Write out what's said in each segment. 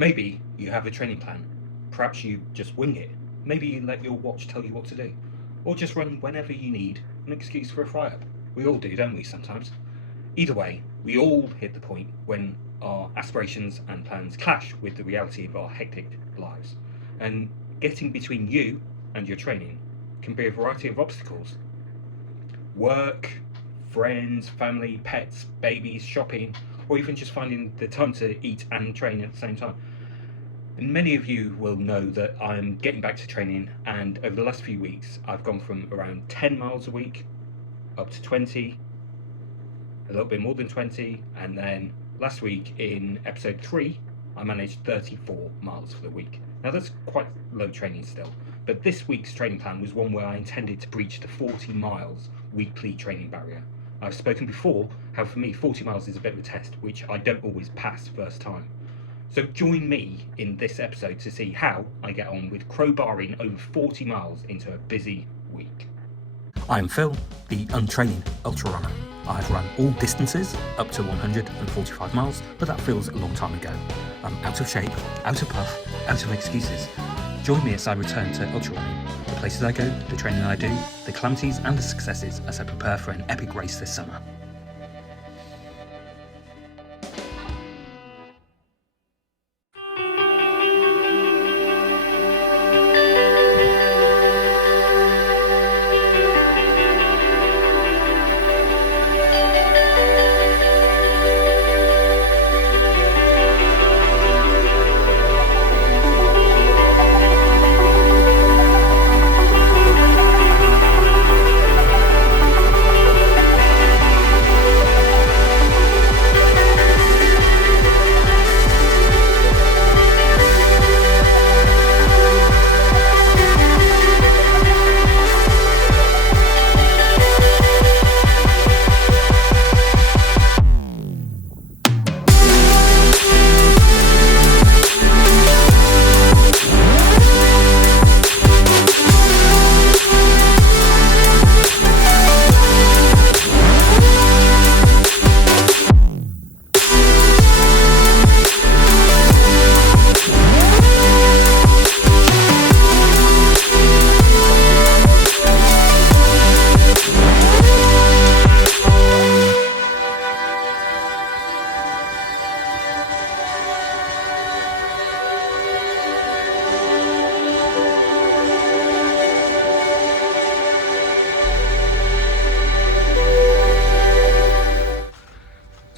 Maybe you have a training plan. Perhaps you just wing it. Maybe you let your watch tell you what to do. Or just run whenever you need an excuse for a fry-up. We all do, don't we, sometimes? Either way, we all hit the point when our aspirations and plans clash with the reality of our hectic lives. And getting between you and your training can be a variety of obstacles. Work, friends, family, pets, babies, shopping, or even just finding the time to eat and train at the same time. And many of you will know that I'm getting back to training, and over the last few weeks I've gone from around 10 miles a week up to 20, a little bit more than 20, and then last week in episode 3 I managed 34 miles for the week. Now that's quite low training still, but this week's training plan was one where I intended to breach the 40 miles weekly training barrier. I've spoken before how for me 40 miles is a bit of a test which I don't always pass first time. So join me in this episode to see how I get on with crowbarring over 40 miles into a busy week. I'm Phil, the untraining ultra runner. I've run all distances up to 145 miles, but that feels a long time ago. I'm out of shape, out of puff, out of excuses. Join me as I return to ultra running, the places I go, the training I do, the calamities and the successes as I prepare for an epic race this summer.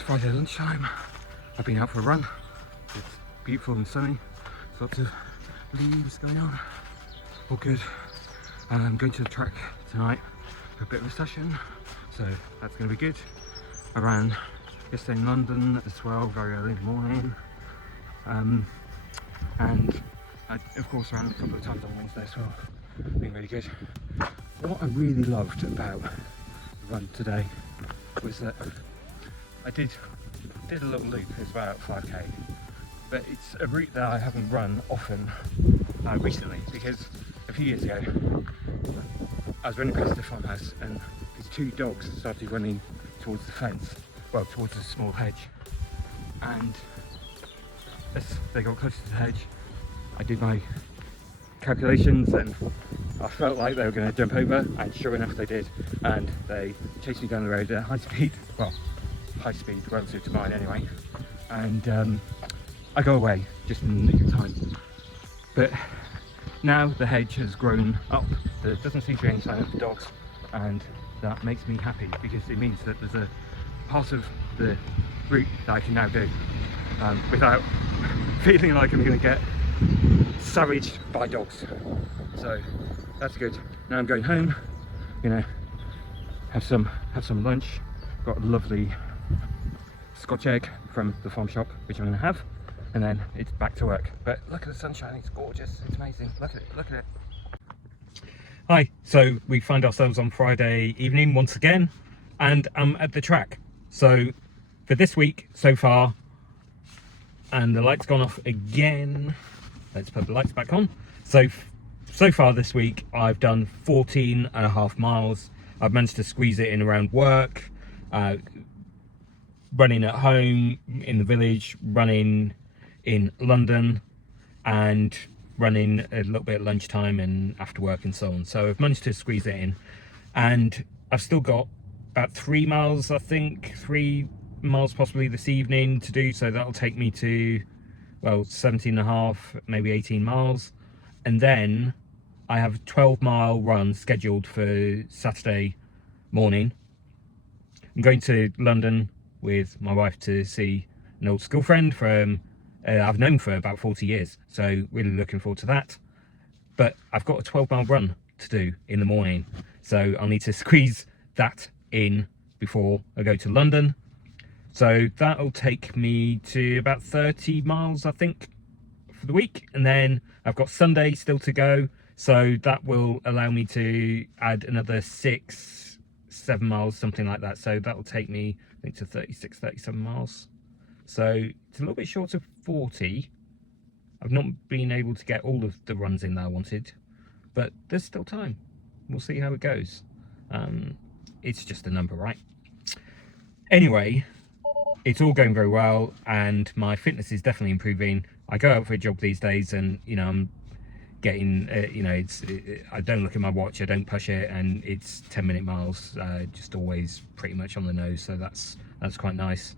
Friday lunchtime. I've been out for a run. It's beautiful and sunny. There's lots of leaves going on. All good. I'm going to the track tonight for a bit of a session, so that's going to be good. I ran yesterday in London as well, very early in the morning. And I of course ran a couple of times on Wednesday as well. Been really good. What I really loved about the run today was that I did a little loop. It's about 5k, but it's a route that I haven't run often recently, because a few years ago I was running past the farmhouse and these two dogs started running towards the fence, well, towards a small hedge, and as they got closer to the hedge I did my calculations and I felt like they were going to jump over, and sure enough they did, and they chased me down the road at high speed, well, high speed relative to mine anyway, and I go away just in the nick of time. But now the hedge has grown up, there doesn't seem to be any sign of the dogs, and that makes me happy because it means that there's a part of the route that I can now do without feeling like I'm going to get savaged by dogs. So that's good. Now I'm going home, have some lunch. Got a lovely Scotch egg from the farm shop which I'm going to have, and then it's back to work. But look at the sunshine, it's gorgeous, it's amazing. Look at it. Hi, so we find ourselves on Friday evening once again, and I'm at the track. So for this week so far, and the light's gone off again, let's put the lights back on. So far this week I've done 14.5 miles. I've managed to squeeze it in around work, running at home, in the village, running in London and running a little bit at lunchtime and after work and so on. So I've managed to squeeze it in, and I've still got about 3 miles, I think, 3 miles possibly this evening to do. So that'll take me to, well, 17.5, maybe 18 miles. And then I have a 12-mile run scheduled for Saturday morning. I'm going to London with my wife to see an old school friend from I've known for about 40 years, so really looking forward to that. But I've got a 12-mile run to do in the morning, so I'll need to squeeze that in before I go to London. So that'll take me to about 30 miles, I think, for the week. And then I've got Sunday still to go, so that will allow me to add another 6-7 miles, something like that. So that'll take me, I think, to 36-37 miles. So it's a little bit short of 40. I've not been able to get all of the runs in that I wanted, but there's still time. We'll see how it goes. It's just a number, right? Anyway, it's all going very well, and my fitness is definitely improving. I go out for a jog these days, and I'm getting I don't look at my watch, I don't push it, and it's 10-minute miles, just always pretty much on the nose. So that's quite nice.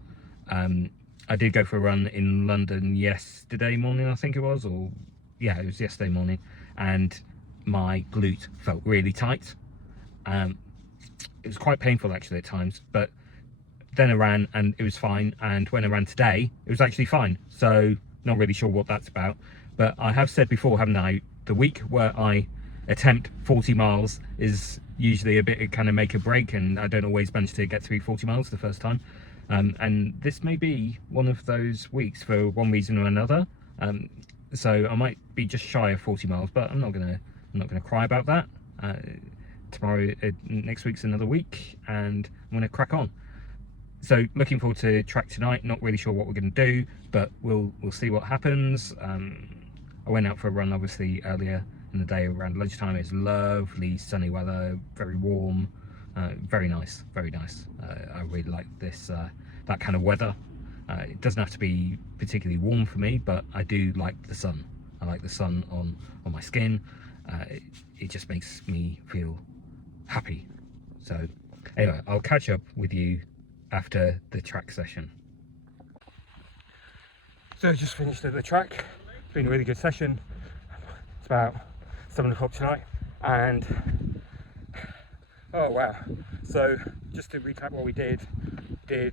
I did go for a run in London yesterday morning, I think it was, or yeah, it was yesterday morning, and my glute felt really tight. It was quite painful actually at times, but then I ran and it was fine. And when I ran today, it was actually fine. So not really sure what that's about, but I have said before, haven't I, the week where I attempt 40 miles is usually a bit kind of make or break, and I don't always manage to get through 40 miles the first time. And this may be one of those weeks for one reason or another. So I might be just shy of 40 miles, but I'm not gonna cry about that. Tomorrow, next week's another week, and I'm gonna crack on. So looking forward to track tonight. Not really sure what we're gonna do, but we'll see what happens. I went out for a run obviously earlier in the day around lunchtime. It's lovely sunny weather, very warm, very nice, very nice. I really like this that kind of weather. It doesn't have to be particularly warm for me, but I do like the sun. I like the sun on my skin. It just makes me feel happy. So anyway, I'll catch up with you after the track session. So I just finished at the track. It's been a really good session. It's about 7 o'clock tonight, and oh wow. So just to recap what we did a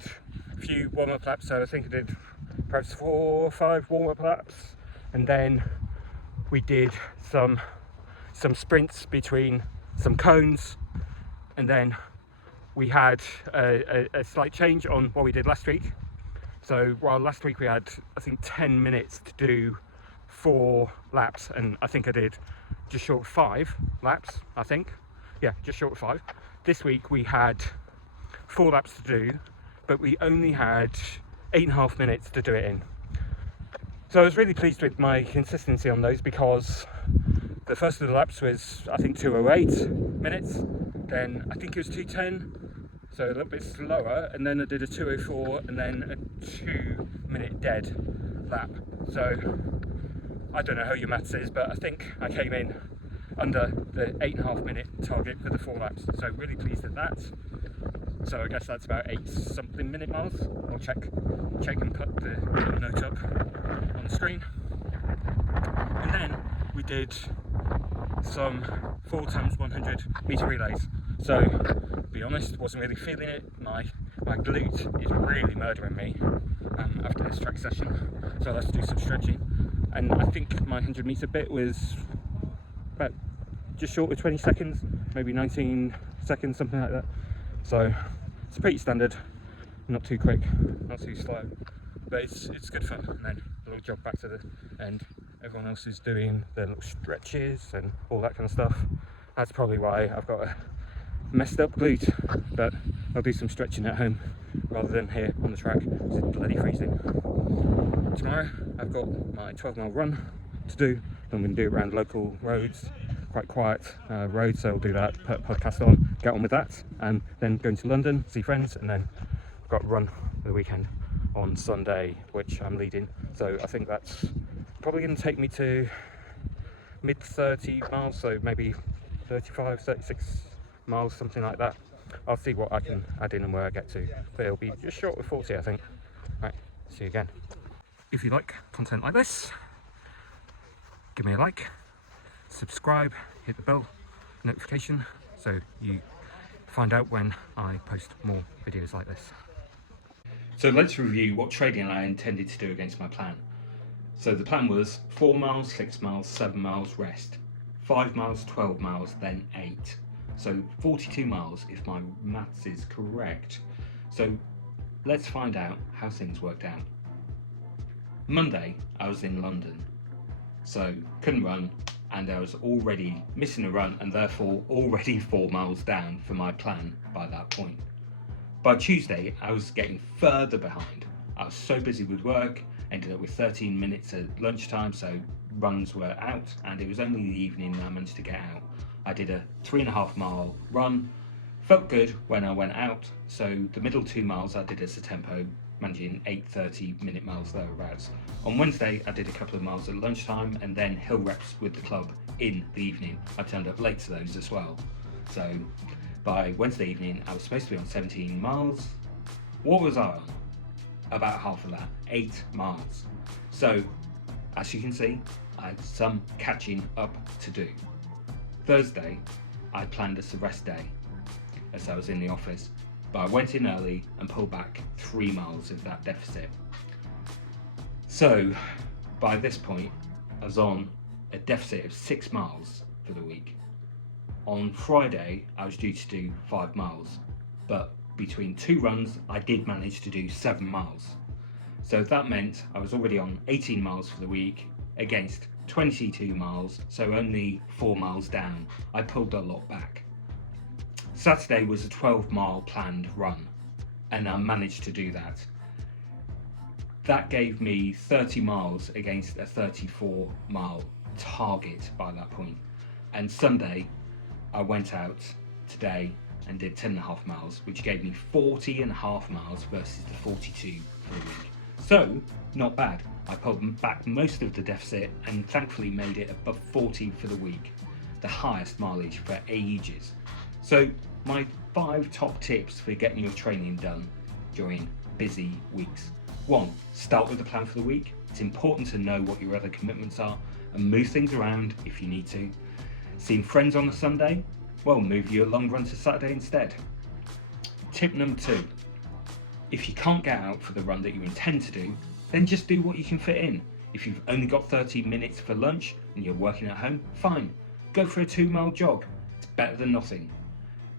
few warm-up laps. So I think I did perhaps 4 or 5 warm-up laps, and then we did some sprints between some cones, and then we had a slight change on what we did last week. So while last week we had, I think, 10 minutes to do 4 laps, and I think I did just short of 5 laps, I think. Yeah, just short of 5. This week we had 4 laps to do, but we only had 8.5 minutes to do it in. So I was really pleased with my consistency on those, because the first of the laps was, I think, 2:08 minutes. Then I think it was 2:10, so a little bit slower, and then I did a 2:04 and then a 2-minute dead lap. So I don't know how your maths is, but I think I came in under the 8.5 minute target for the 4 laps. So really pleased at that. So I guess that's about 8-something minute miles. I'll check and put the note up on the screen. And then we did some 4x100 meter relays. So to be honest, wasn't really feeling it. My glute is really murdering me after this track session. So let's do some stretching. And I think my 100 meter bit was about just short of 20 seconds, maybe 19 seconds, something like that. So it's pretty standard, not too quick, not too slow, but it's good fun. And then a little jog back to the end. Everyone else is doing their little stretches and all that kind of stuff. That's probably why I've got a messed up glute, but I'll do some stretching at home rather than here on the track, because it's bloody freezing. Tomorrow I've got my 12-mile run to do. I'm going to do it around local roads, quite quiet roads, so I'll do that, put a podcast on, get on with that, and then going to London, see friends, and then I've got a run for the weekend. on Sunday, which I'm leading. So I think that's probably going to take me to mid 30 miles, so maybe 35, 36 miles, something like that. I'll see what I can add in and where I get to, but it'll be just short of 40, I think. Right, see you again. If you like content like this, give me a like, subscribe, hit the bell notification so you find out when I post more videos like this. So let's review what training I intended to do against my plan. So the plan was 4 miles, 6 miles, 7 miles rest, 5 miles, 12 miles, then 8. So 42 miles if my maths is correct. So let's find out how things worked out. Monday I was in London, so couldn't run, and I was already missing a run and therefore already 4 miles down for my plan by that point. By Tuesday I was getting further behind. I was so busy with work, ended up with 13 minutes at lunchtime, so runs were out, and it was only the evening I managed to get out. I did a 3.5 mile run, felt good when I went out, so the middle 2 miles I did as a tempo, managing 8:30 minute miles thereabouts. On Wednesday I did a couple of miles at lunchtime and then hill reps with the club in the evening. I turned up late to those as well. So by Wednesday evening I was supposed to be on 17 miles. What was I on? About half of that, 8 miles. So as you can see, I had some catching up to do. Thursday I planned as a rest day as I was in the office, but I went in early and pulled back 3 miles of that deficit. So by this point I was on a deficit of 6 miles for the week. On Friday I was due to do 5 miles, but between 2 runs I did manage to do 7 miles. So that meant I was already on 18 miles for the week against 22 miles, so only 4 miles down. I pulled a lot back. Saturday was a 12-mile planned run, and I managed to do that. That gave me 30 miles against a 34-mile target by that point. And Sunday, I went out today and did 10.5 miles, which gave me 40.5 miles versus the 42 for the week. So, not bad. I pulled back most of the deficit and thankfully made it above 40 for the week, the highest mileage for ages. So, my 5 top tips for getting your training done during busy weeks. 1. Start with a plan for the week. It's important to know what your other commitments are and move things around if you need to. Seeing friends on a Sunday? Well, move your long run to Saturday instead. Tip number 2. If you can't get out for the run that you intend to do, then just do what you can fit in. If you've only got 30 minutes for lunch and you're working at home, fine. Go for a 2-mile jog. It's better than nothing.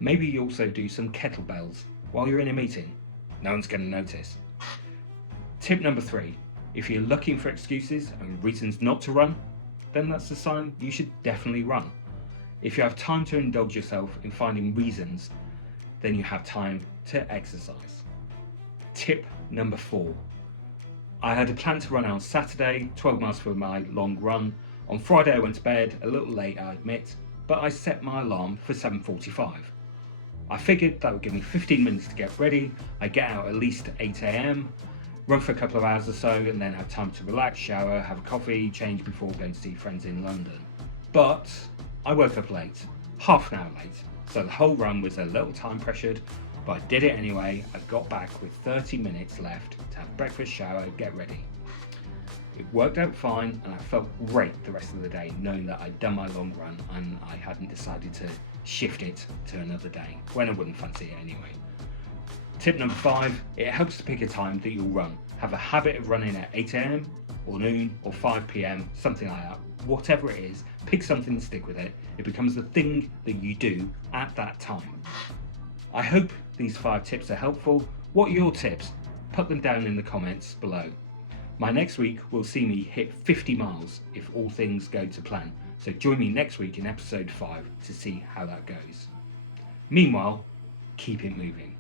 Maybe you also do some kettlebells while you're in a meeting. No one's going to notice. Tip number 3. If you're looking for excuses and reasons not to run, then that's a sign you should definitely run. If you have time to indulge yourself in finding reasons, then you have time to exercise. Tip number 4. I had a plan to run out on Saturday, 12 miles for my long run. On Friday I went to bed, a little late I admit, but I set my alarm for 7:45. I figured that would give me 15 minutes to get ready. I get out at least 8 AM, run for a couple of hours or so, and then have time to relax, shower, have a coffee, change before going to see friends in London. But I woke up late, half an hour late, so the whole run was a little time pressured, but I did it anyway. I got back with 30 minutes left to have breakfast, shower, get ready. It worked out fine and I felt great the rest of the day knowing that I'd done my long run and I hadn't decided to shift it to another day when I wouldn't fancy it anyway. Tip number 5, it helps to pick a time that you'll run. Have a habit of running at 8 AM or noon or 5 PM, something like that. Whatever it is, pick something and stick with it. It becomes the thing that you do at that time. I hope these 5 tips are helpful. What are your tips? Put them down in the comments below. My next week will see me hit 50 miles if all things go to plan. So join me next week in episode 5 to see how that goes. Meanwhile, keep it moving.